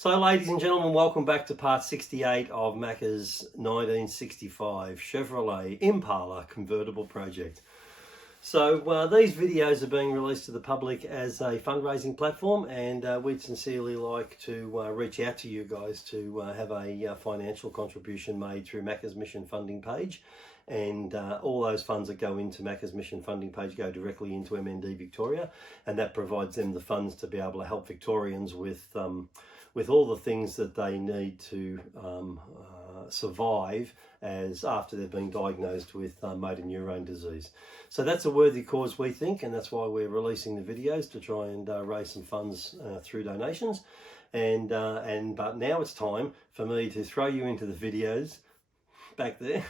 So ladies and gentlemen, welcome back to part 68 of Macka's 1965 Chevrolet Impala Convertible project. So these videos are being released to the public as a fundraising platform, and we'd sincerely like to reach out to you guys to have a financial contribution made through Macka's mission funding page. And all those funds that go into Macka's mission funding page go directly into MND Victoria, and that provides them the funds to be able to help Victorians with all the things that they need to survive as after they've been diagnosed with Motor Neurone Disease. So that's a worthy cause, we think, and that's why we're releasing the videos to try and raise some funds through donations. But now it's time for me to throw you into the videos back there,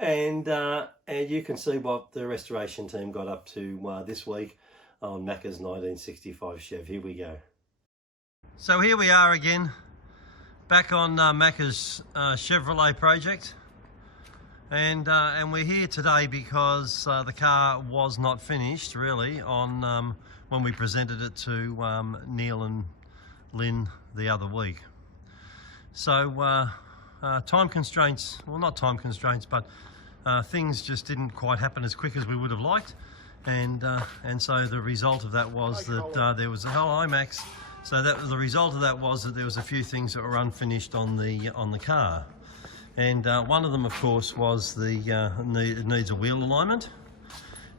and you can see what the restoration team got up to this week on Macka's 1965 Chev. Here we go. So here we are again, back on Macka's Chevrolet project, and we're here today because the car was not finished really on when we presented it to Neil and Lynn the other week. So time constraints, well, not time constraints, but things just didn't quite happen as quick as we would have liked, and so the result of that was that there was a hello Max. So the result of that was that there was a few things that were unfinished on the car, and one of them, of course, was it needs a wheel alignment,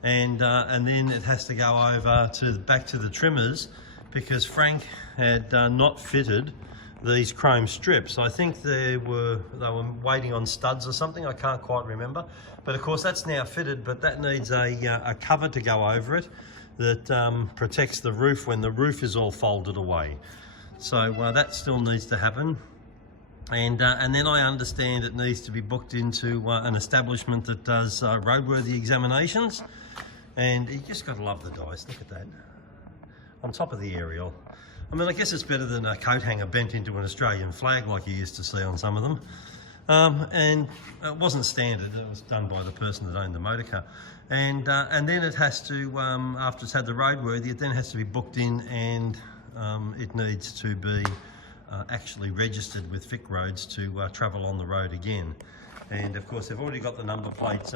and then it has to go over back to the trimmers because Frank had not fitted these chrome strips. I think they were waiting on studs or something. I can't quite remember, but of course that's now fitted. But that needs a cover to go over it that protects the roof when the roof is all folded away. So that still needs to happen, and then I understand it needs to be booked into an establishment that does roadworthy examinations, and you just got to love the dice. Look at that on top of the aerial. I mean, I guess it's better than a coat hanger bent into an Australian flag like you used to see on some of them. And it wasn't standard, it was done by the person that owned the motor car. And then it has to, after it's had the roadworthy, it then has to be booked in, and it needs to be actually registered with Vic Roads to travel on the road again. And of course, they've already got the number plates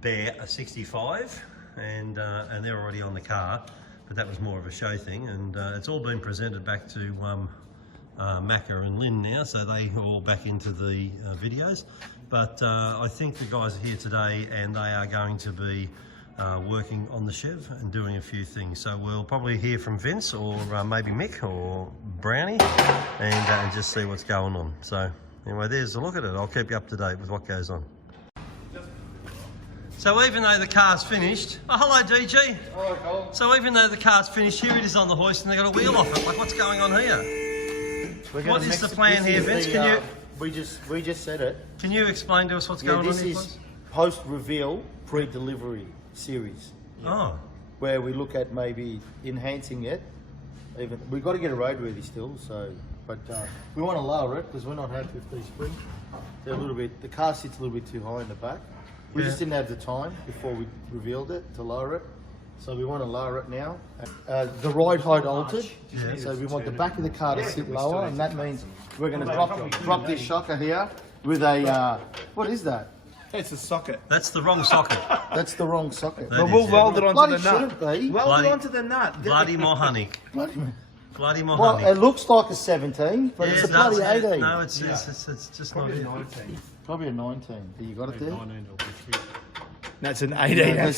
bare 65, and they're already on the car, but that was more of a show thing. And it's all been presented back to Macka and Lynn now, so they are all back into the videos. But I think the guys are here today, and they are going to be working on the Chev and doing a few things. So we'll probably hear from Vince or maybe Mick or Brownie, and just see what's going on. So anyway, there's a look at it. I'll keep you up to date with what goes on. So even though the car's finished, oh hello DG. Hello Cole. So even though the car's finished, here it is on the hoist, and they've got a wheel off it. Like, what's going on here? What is the plan here, Vince? Can you? We just said it. Can you explain to us what's going on here, please? This is post-reveal, pre-delivery series. Oh. Where we look at maybe enhancing it. Even we've got to get a roadworthy still, so but we want to lower it because we're not happy with these springs. They're a little bit. The car sits a little bit too high in the back. We just didn't have the time before we revealed it to lower it. So we want to lower it now. The ride height altered, so we want the back of the car to sit lower, and that means we're going to drop this shocker here with a, what is that? It's a socket. That's the wrong socket. That's the wrong socket. But we'll weld it onto the nut. Be. Weld it onto the nut. Bloody Mohanic. Bloody Mohanic. Well, it looks like a 17, but it's a bloody 18. No, it's just not it. 19. Probably a 19. You got it there? That's an 18.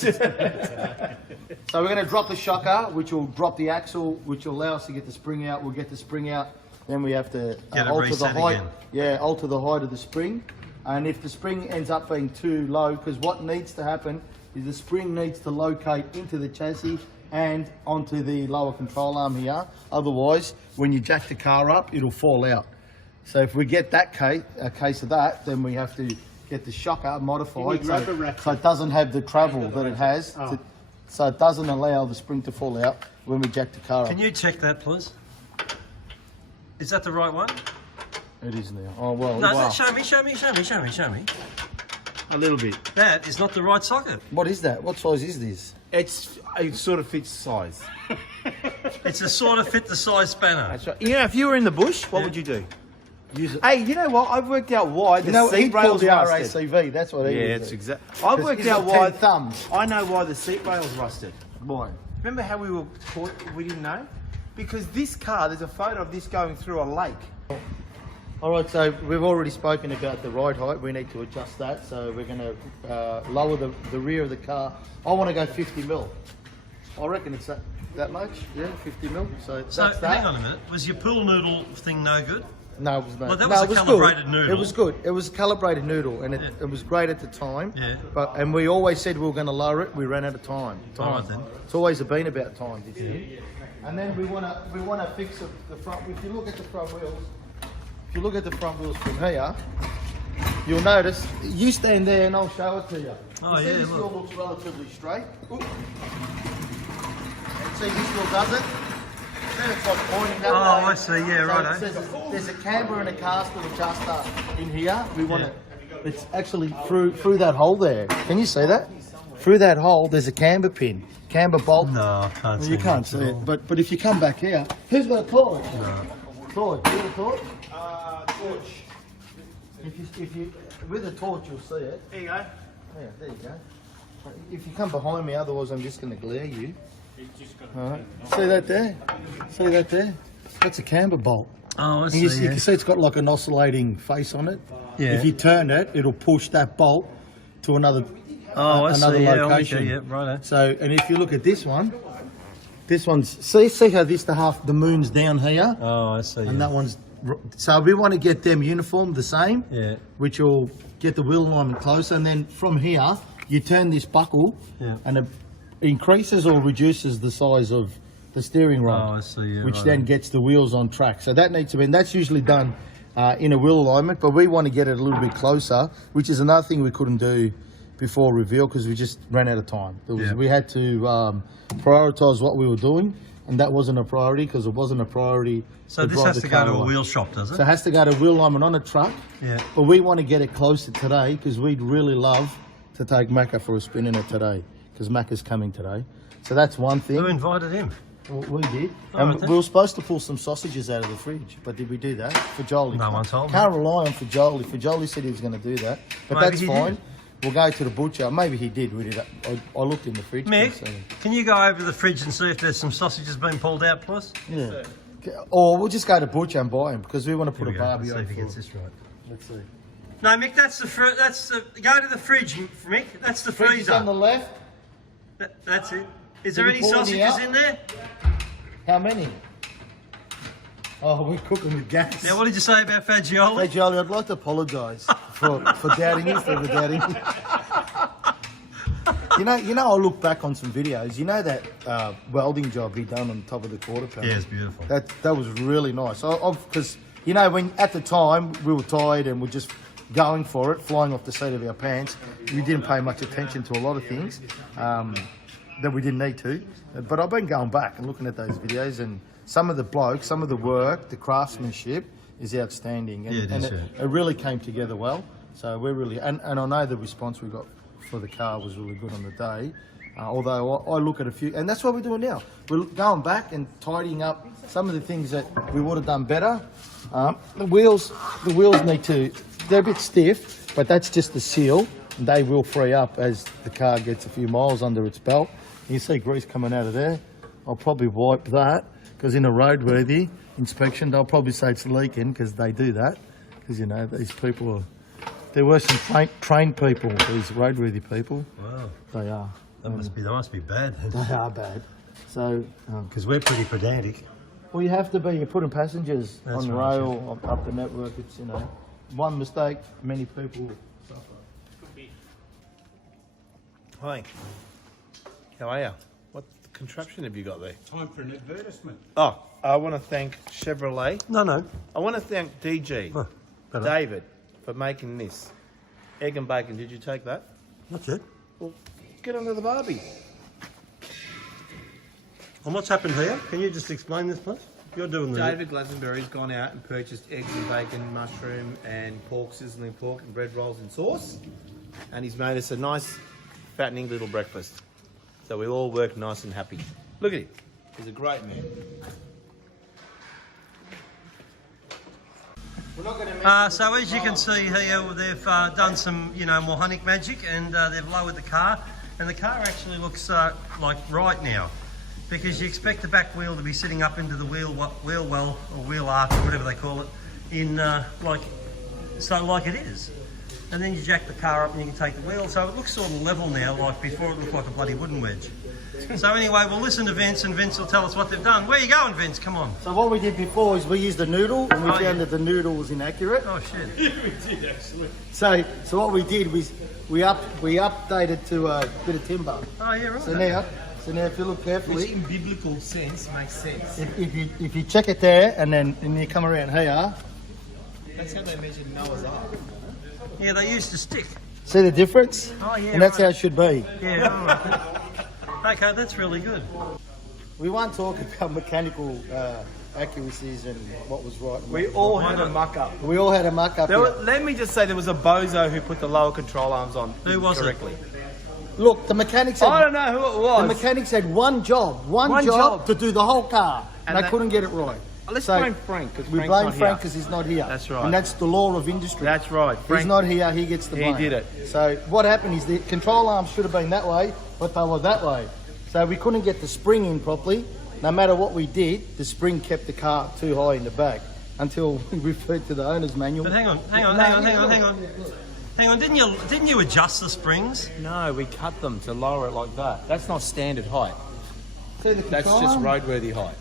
So we're going to drop the shocker, which will drop the axle, which will allow us to get the spring out. We'll get the spring out, then we have to alter the height. Again. Yeah, alter the height of the spring. And if the spring ends up being too low, because what needs to happen is the spring needs to locate into the chassis and onto the lower control arm here. Otherwise, when you jack the car up, it'll fall out. So if we get that a case of that, then we have to get the shocker modified so it doesn't have the travel that it has. So it doesn't allow the spring to fall out when we jack the car up. Can you check that, please? Is that the right one? It is now. Oh, well. No, wow. show me. A little bit. That is not the right socket. What is that? What size is this? It sort of fits size. It's a sort of fit the size spanner. That's right. You know, if you were in the bush, what would you do? Use it. Hey, you know what? I've worked out why the he seat rails calls the rusted. RACV. That's what he Yeah, uses. it's exactly. I've worked he's out got why. 10 thumbs. I know why the seat rails rusted. Why? Remember how we were taught we didn't know? Because this car, there's a photo of this going through a lake. All right, so we've already spoken about the ride height. We need to adjust that. So we're going to lower the rear of the car. I want to go 50 mil. I reckon it's that much. Yeah, 50 mil. So that's that. Hang on a minute. Was your pool noodle thing no good? No, it was no. Well, that no, was it a was calibrated good. noodle. It was good. It was a calibrated noodle, and it was great at the time. Yeah. And we always said we were going to lower it. We ran out of time. All right then. It's always been about time, this thing. And then we want to fix the front. If you look at the front wheels, from here, you'll notice. You stand there, and I'll show it to you. Oh, See, yeah, this look. wheel looks relatively straight. Oop. See, this wheel doesn't. See, it's like pointing that way. I see. Yeah, So right. it says there's a camber and a caster adjuster in here. We want it. It's actually through that hole there. Can you see that? Through that hole, there's a camber pin, camber bolt. No, I can't see. You can't see it. But if you come back here, who's got a torch? No. Torch. You got a torch? Torch. If you with a torch, you'll see it. There you go. Yeah, there you go. If you come behind me, otherwise I'm just going to glare you. All right. See that there? See that there? That's a camber bolt. Oh, I And see. you can see it's got like an oscillating face on it. Yeah. If you turn it, it'll push that bolt to another Oh, I another see. Yeah, location. yeah, right. So, and if you look at this one's see how the moon's down here, Oh, I see. and that one's. So we want to get them uniform, the same. Yeah. Which will get the wheel alignment closer, and then from here you turn this buckle, Yeah. and it increases or reduces the size of the steering rod. Oh, I see. Yeah, which right. then gets the wheels on track. So that needs to be, and that's usually done in a wheel alignment, but we want to get it a little bit closer, which is another thing we couldn't do before reveal because we just ran out of time. We had to prioritise what we were doing, and that wasn't a priority because it wasn't a priority. So this has to go to a wheel shop, does it? So it has to go to wheel alignment on a truck. Yeah. But we want to get it closer today because we'd really love to take Macka for a spin in it today because Macka's coming today. So that's one thing. Who invited him? We did. Oh, And okay. we were supposed to pull some sausages out of the fridge, but did we do that? Fajoli. No one told me. Can't rely on Fajoli. Fajoli said he was going to do that. But Maybe that's he fine. did. We'll go to the butcher. Maybe he did. We did. I looked in the fridge. Mick, So, can you go over to the fridge and see if there's some sausages being pulled out, please? yeah. Or we'll just go to butcher and buy him because we want to put Here a we go. barbie Let's see on if he for- gets this right. Let's see. No, Mick, go to the fridge, Mick. That's the Fridge is on the freezer. left. That's it. Is Did there he any pull any sausages out? in there? How many? Oh, we're cooking with gas. Now, what did you say about fagioli? Hey, Jolly, I'd like to apologise for doubting you, for doubting you. You know, I look back on some videos. You know that welding job he done on top of the quarter panel? Yeah, it's beautiful. That was really nice. Because, you know, when at the time we were tired and we're just going for it, flying off the seat of our pants, we didn't pay much attention to a lot of things that we didn't need to. But I've been going back and looking at those videos, and some of the blokes, some of the work, the craftsmanship is outstanding. And, Yeah, it and is, it really came together well. So we're really, and I know the response we got for the car was really good on the day. Although I look at a few, and that's what we're doing now. We're going back and tidying up some of the things that we would have done better. The wheels need to, they're a bit stiff, but that's just the seal. And they will free up as the car gets a few miles under its belt. You see grease coming out of there. I'll probably wipe that because in a roadworthy inspection, they'll probably say it's leaking because they do that. Because, you know, these people are, there were some trained people, these roadworthy people. Wow, They are. that must be bad then. They are bad. So, Because we're pretty pedantic. well, you have to be. You're putting passengers That's on right, rail, up the network. It's, you know, one mistake, many people suffer. Hi. How are you? What contraption have you got there? Time for an advertisement. Oh, I want to thank Chevrolet. No. I want to thank DG, Oh, better. David, for making this. Egg and bacon, did you take that? That's it. Well, get onto the Barbie. And what's happened here? Can you just explain this, please? You're doing the... David Glastonbury's gone out and purchased eggs and bacon, mushroom and pork, sizzling pork and bread rolls and sauce. And he's made us a nice, fattening little breakfast. So we'll all work nice and happy. Look at him. He's a great man. So as you can see here, they've done some, mechanic magic, and they've lowered the car, and the car actually looks like right now, because you expect the back wheel to be sitting up into the wheel well or wheel arch or whatever they call it, in like it is. And then you jack the car up and you can take the wheel, so it looks sort of level now, like before it looked like a bloody wooden wedge. So anyway, we'll listen to Vince, and Vince will tell us what they've done. Where are you going, Vince? Come on. So what we did before is we used a noodle, and we found that the noodle was inaccurate. Oh shit. We did actually. So what we did was we updated to a bit of timber. Oh yeah, right. So now if you look carefully, Which in biblical sense makes sense. if you check it there, and then you come around here, That's how they measured Noah's Ark. Yeah, they used a stick. see the difference? Oh yeah. And that's right. how it should be. Yeah. All right. Okay, that's really good. We won't talk about mechanical accuracies and what was right. And We what was all wrong. had a muck up. We all had a muck up. Here. Let me just say there was a bozo who put the lower control arms on Who was it? correctly. Look, the mechanics had, I don't know who it was. the mechanics had one job job. to do the whole car, and And they they- couldn't get it right. Let's So, blame Frank because We Frank's blame not Frank here. because he's not here. That's right. And that's the law of industry. That's right. He's Frank, not here, he gets the He blame. did it. So what happened is the control arms should have been that way, but they were that way. So we couldn't get the spring in properly. No matter what we did, the spring kept the car too high in the back until we referred to the owner's manual. But hang on. Didn't you adjust the springs? No, we cut them to lower it like that. That's not standard height. See the That's control just arm? roadworthy height.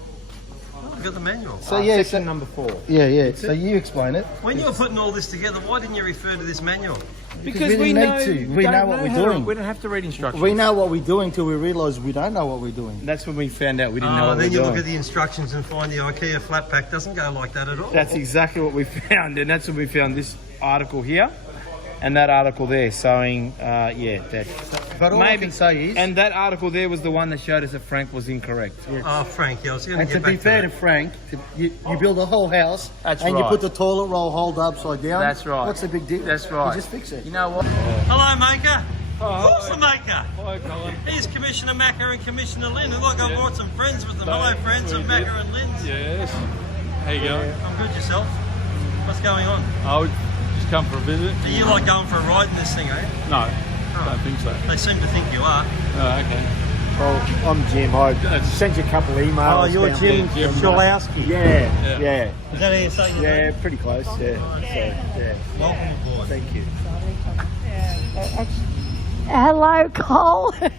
I've got the manual. So yeah, Section so, number 4. yeah. So you explain it. When you were putting all this together, why didn't you refer to this manual? Because we didn't need to. We don't know what we're how to- doing. We don't have to read instructions. We know what we're doing till we realise we don't know what we're doing. That's when we found out we didn't know what we Then were you doing. look at the instructions and find the IKEA flat pack doesn't go like that at all. That's exactly what we found, and that's when we found this article here, and that article there showing, that. But all I can say is, And that article there was the one that showed us that Frank was incorrect. Oh, Frank, I was going to and get to back be fair to to Frank, you build a whole house That's and you right. put the toilet roll holder upside down. That's right. What's the big deal? That's right. You just fix it. You know what? Hello, Maker. Who's the Maker? Hi, Colin. Here's Commissioner Macka and Commissioner Lynn. And look, I've brought some friends with them. Hello, friends of Macka and Lynn's. Yes. How you going? I'm good, yourself? What's going on? I would just come for a visit. Are you like going for a ride in this thing, eh? No, don't think so. They seem to think you are. Oh, okay. Well, I'm Jim. I sent you a couple of emails. Oh, you're down Jim there. Shalowski. Yeah. Is that how you say your name? Yeah, pretty close. Yeah. So, yeah. Welcome aboard. Thank you. Hello, Cole. Hello.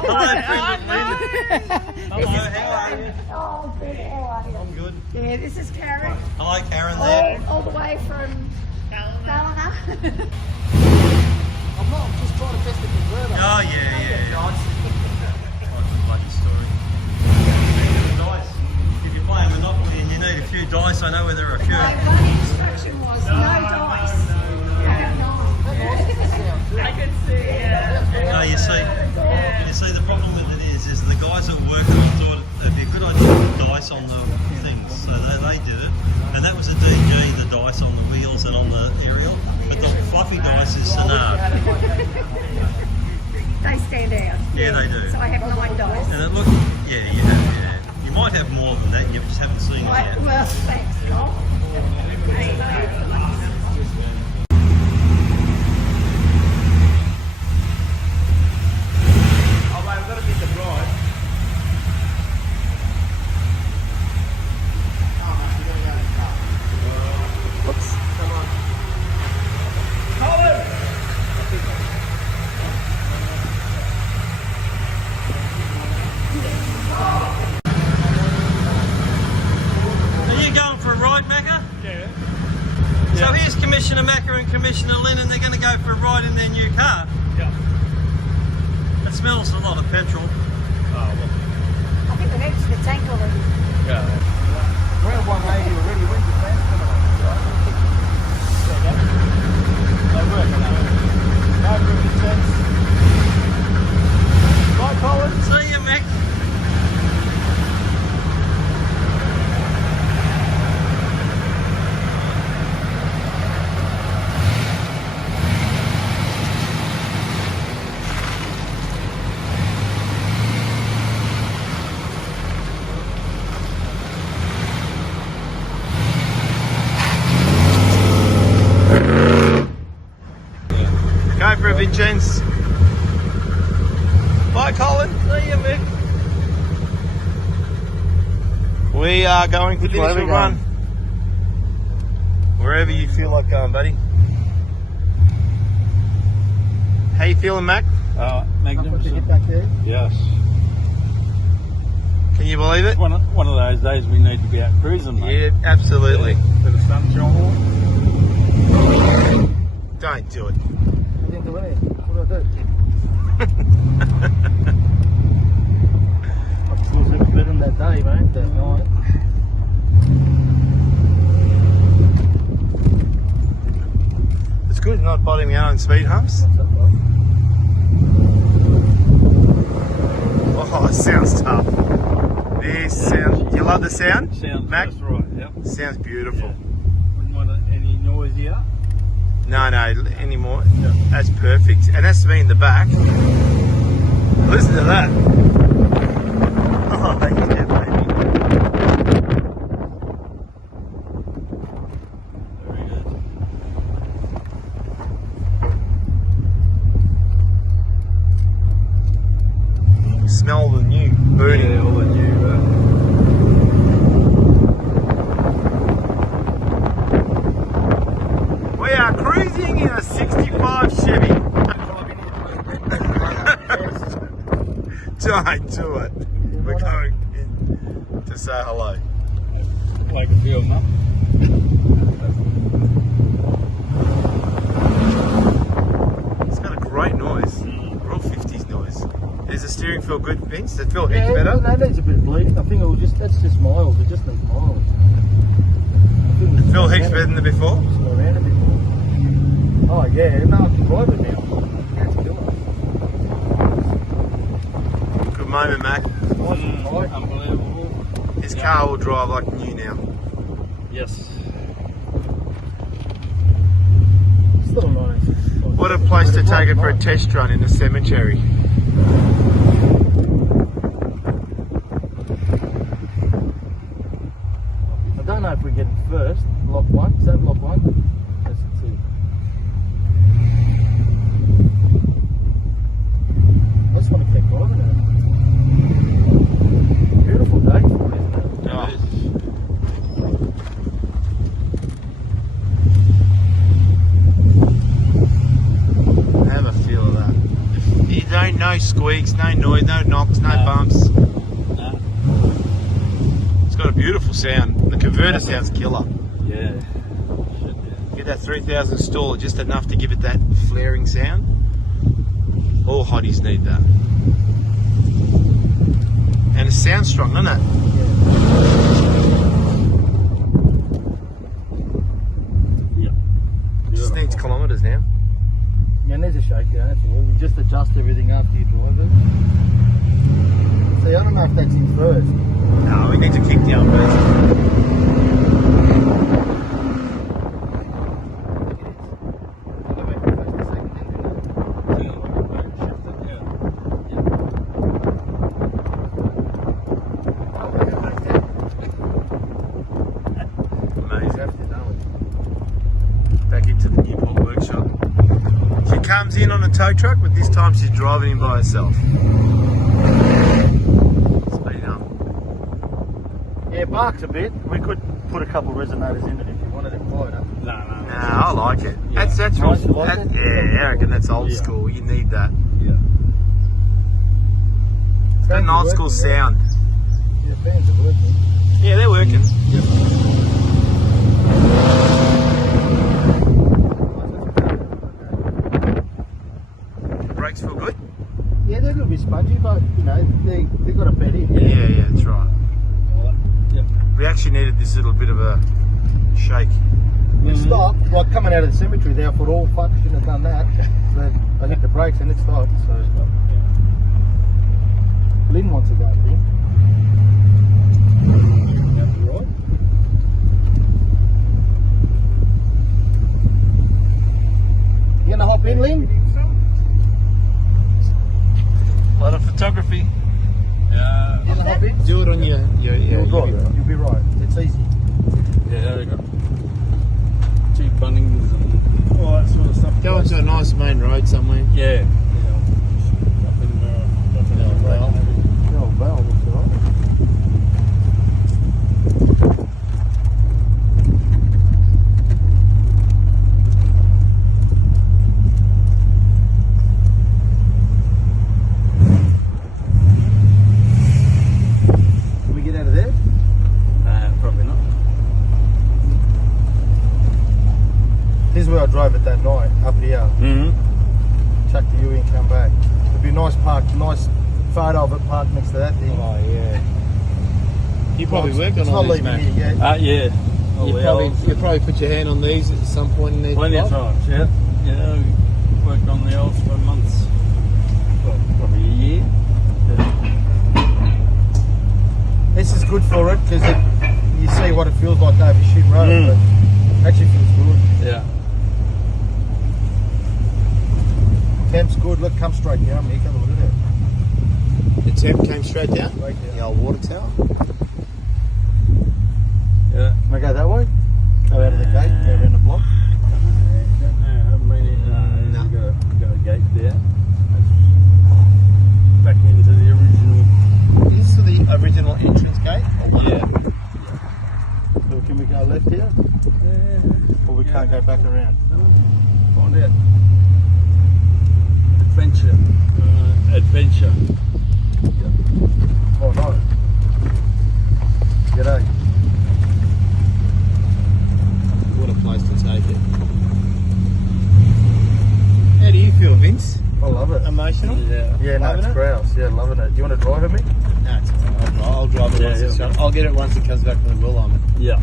Hello, friend of Lynn. Hello, how are you? Oh, good. How are you? I'm good. Yeah, this is Karen. Hello, Karen there. All the way from Ballina. I'm not, I'm just trying to test the converter. Oh, yeah. What a bloody story. Speaking of dice, if you're playing Monopoly and you need a few dice, I know where there are a few. My one instruction was no dice. I could see, No, you see, the problem with it is the guys that were working on thought it'd be a good idea to put dice on the things, so they did it, and that was a DG, the dice on the wheels and on the aerial, but the fluffy dice is Sonard. They stand out. Yeah, they do. So I have 9 dice. And it looked, yeah, you have, yeah. You might have more than that, and you just haven't seen it yet. Well, thanks, Cole. Oh, mate, I've got to beat the bride. Oops. Come on. Colin! Are you going for a ride, Macka? Yeah. So here's Commissioner Macka and Commissioner Lynn, and they're going to go for a ride in their new car. Yeah. It smells a lot of petrol. I think we've emptied the tank already. Yeah. We're at 180 already. When's the plan coming up? They work. No good sense. Bye, Colin. See you, Mac. Congratulations. Bye, Colin. See you, Mick. We are going to finish the run. Wherever you feel like going, buddy. How you feeling, Mac? Magnificent. Yes. Can you believe it? One of those days we need to be out cruising, mate. Yeah, absolutely. Bit of sunshine. Don't do it. What do I do? I still slept better than that day, mate. That night. It's good not bottoming out on speed humps. Oh, it sounds tough. This sound. You love the sound? Sounds Mac? just right, yep. Sounds beautiful. Yeah. Wouldn't want any noisier. No, anymore. Yeah. That's perfect. And that's me in the back. Listen to that. Oh, yeah, baby. Very good. Smell the new burning. Yeah, all the new. We are cruising in a 65 Chevy. Don't do it. We're going in to say hello. Like a feel, man. It's got a great noise. Real 50s noise. Does the steering feel good, Vince? Does it feel heaps better? No, that needs a bit of bleeding. I think that's just mild. It just needs mild. Does it feel heaps better than before? Just go around a bit more. Oh yeah, no, I can drive it now. Good moment, Mac. Unbelievable. This car will drive like new now. Yes. Still nice. What a place to take it for a test run in the cemetery. I don't know if we get it first. Block 1. Is that block 1? That's 2. I just want to keep driving it. Beautiful day for it, isn't it? Oh. Have a feel of that. You don't, no squeaks, no noise, no knocks, no bumps. No. It's got a beautiful sound. The converter sounds killer. Yeah. Get that 3000 stall, just enough to give it that flaring sound. All hotties need that. And it sounds strong, doesn't it? Yeah. Just needs kilometres now. Yeah, it needs a shakedown. That's all. We just adjust everything after you drive it. See, I don't know if that's in first. No, we need to kick down first. Back into the Newport workshop. She comes in on a tow truck, but this time she's driving in by herself. Speed up. Yeah, it barks a bit. We could put a couple of resonators in it if you wanted it quieter. No. Nah, I like it. Yeah. That's real. Nice, you like it? Yeah, I reckon that's old Yeah. school. You need that. Yeah. It's got an old school sound. Yeah, fans are working. Yeah, they're working. Brakes feel good? Yeah, they're a little bit spongy, but you know, they got a bed in. Yeah, that's right. Yeah. We actually needed this little bit of a shake. It stopped, like coming out of the cemetery there, I thought, oh fuck, I shouldn't have done that. But I hit the brakes and it stopped, so. Lynn wants a go, I think. Right. You gonna hop in, Lynn? A lot of photography. You gonna hop in? Do it on your You'll be right. It's easy. Yeah, there we go. Cheap Bunnings and all that sort of stuff. Go and to a nice main road somewhere. Yeah. Oh, well, looks all right. Can we get out of there? Probably not. Here's where I drove it that night, up here. Mm-hmm. Chuck the U and come back. It'd be a nice photo of it parked next to that thing. Oh, yeah. You probably worked on It's all not these, leaving mate. here yet. Yeah. You probably put your hand on these at some point in there. Plenty of times, yeah. Yeah, we worked on the elves for months. Well, probably a year. This is good for it because you see what it feels like over Shit Road, but it actually feels good. Yeah. Temp's good. Look, come straight down, Mick. Have a look at it. The temp came straight down? Straight down. The old water tower? Yeah. Can I go that way? Go out of the gate, go around the block. Got a gate there. Back into the original. Is this the original entrance gate? Yeah. So can we go left here? Or we can't go back around? Find out. Adventure. Adventure. Oh no. G'day. What a place to take it. How do you feel, Vince? I love it. Emotional? Yeah. Yeah, no, Loving it's it? grouse. Yeah, loving it. Do you want to drive it, Mick? No, it's okay. I'll drive it Yeah, once it's yeah. done. I'll get it once it comes back from the wheel alignment. Yeah.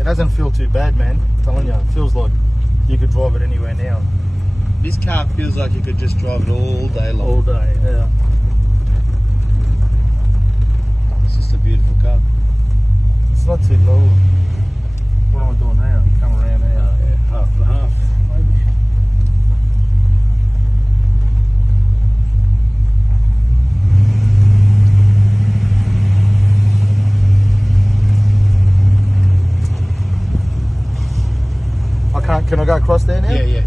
It doesn't feel too bad, man. I'm telling you, it feels like you could drive it anywhere now. This car feels like you could just drive it all day long. All day. Yeah. It's just a beautiful car. It's not too low. What am I doing now? Come around now. Yeah. Half and half, maybe. I can't. Can I go across there now? Yeah, yeah.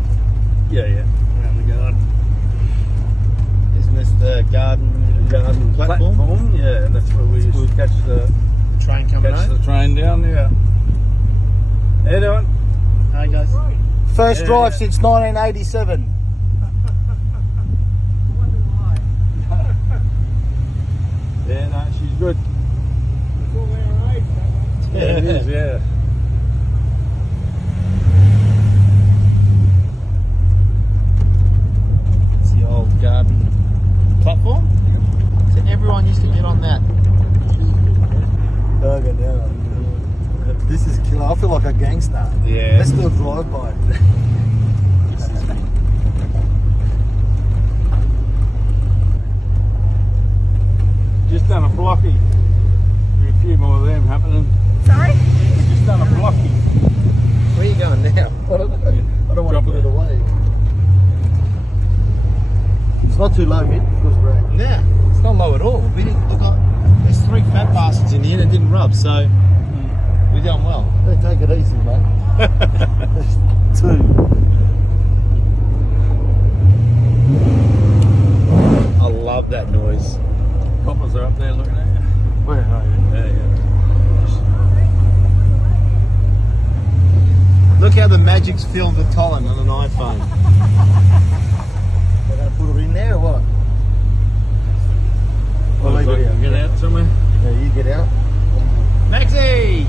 Yeah, yeah. Around the garden. Isn't this the garden platform? Yeah, that's where we used to catch the Train coming over? train down there. How you doing? Hi guys. First Yeah, drive yeah. since 1987. Yeah, no, she's good. Yeah, it is, yeah. It's the old garden platform. So everyone used to get on that. Burger now. This is killer. I feel like a gangster. Yeah. Let's do a drive-by. Just done a blocky. Be a few more of them happening. Sorry? Just done a blocky. Where are you going now? I don't know. I don't want Drop to put it. it away. It's not too low, mate. It feels great. No, it's not low at all. We didn't look like there's 3 fat bastards in here that didn't rub, so we're doing well. Hey, take it easy, mate. There's 2. I love that noise. Coppers are up there looking at you. Where are you? Yeah, yeah. Look how the magic's filled the column on an iPhone. They're going to put it in there or what? I'll leave it here. Get out somewhere. Yeah, you get out. Maxie!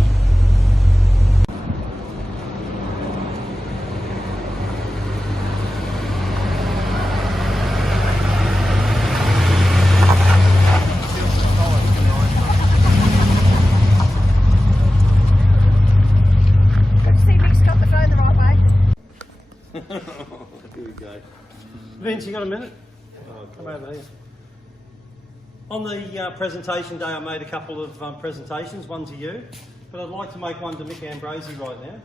Good to see Mick's got the phone the right way. Here we go. Vince, you got a minute? Come over here. On the presentation day, I made a couple of presentations, one to you, but I'd like to make one to Mick Ambrosi right now.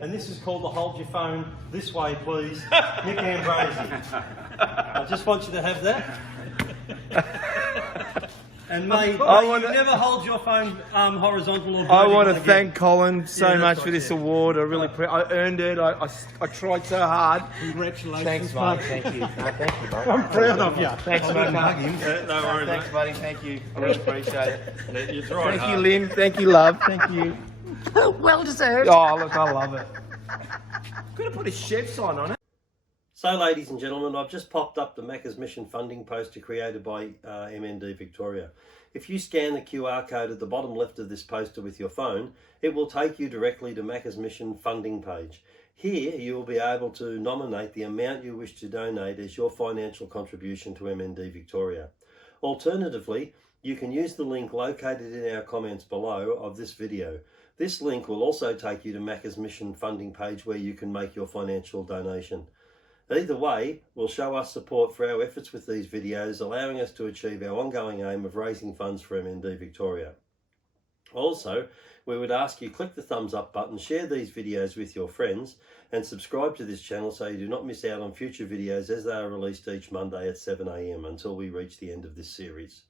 And this is called the Hold Your Phone This Way, Please, Mick Ambrosi. I just want you to have that. And may you wanna- never hold your phone horizontal or vertical. I want to again. thank Colin so Yeah, much that's for right, this yeah. award. I really, I earned it. I tried so hard. Congratulations. Thanks, mate. Thank you. No, thank you, mate. I'm proud of you. Thanks, mate. No worries, Thanks, buddy. Thank you. I really appreciate it. mate. You tried Thank you, Lynn. Thank you, love. Thank you. Well deserved. Oh, look, I love it. Could have put a chef sign on it. So, ladies and gentlemen, I've just popped up the Macca's Mission funding poster created by MND Victoria. If you scan the QR code at the bottom left of this poster with your phone, it will take you directly to Macca's Mission funding page. Here, you will be able to nominate the amount you wish to donate as your financial contribution to MND Victoria. Alternatively, you can use the link located in our comments below of this video. This link will also take you to Macca's Mission funding page where you can make your financial donation. Either way will show us support for our efforts with these videos, allowing us to achieve our ongoing aim of raising funds for MND Victoria. Also, we would ask you click the thumbs up button, share these videos with your friends, and subscribe to this channel so you do not miss out on future videos as they are released each Monday at 7 AM until we reach the end of this series.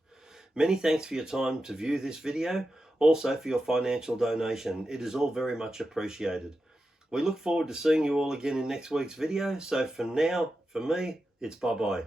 Many thanks for your time to view this video, also for your financial donation. It is all very much appreciated. We look forward to seeing you all again in next week's video. So for now, for me, it's bye-bye.